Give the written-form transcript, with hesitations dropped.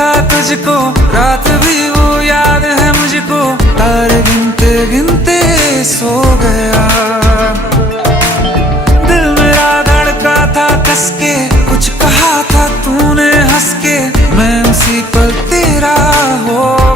था तुझको, रात भी वो याद है मुझको, तारे गिनते गिनते सो गया। दिल मेरा धड़का था कस के, कुछ कहा था तूने हंस के, मैं उसी पल तेरा हो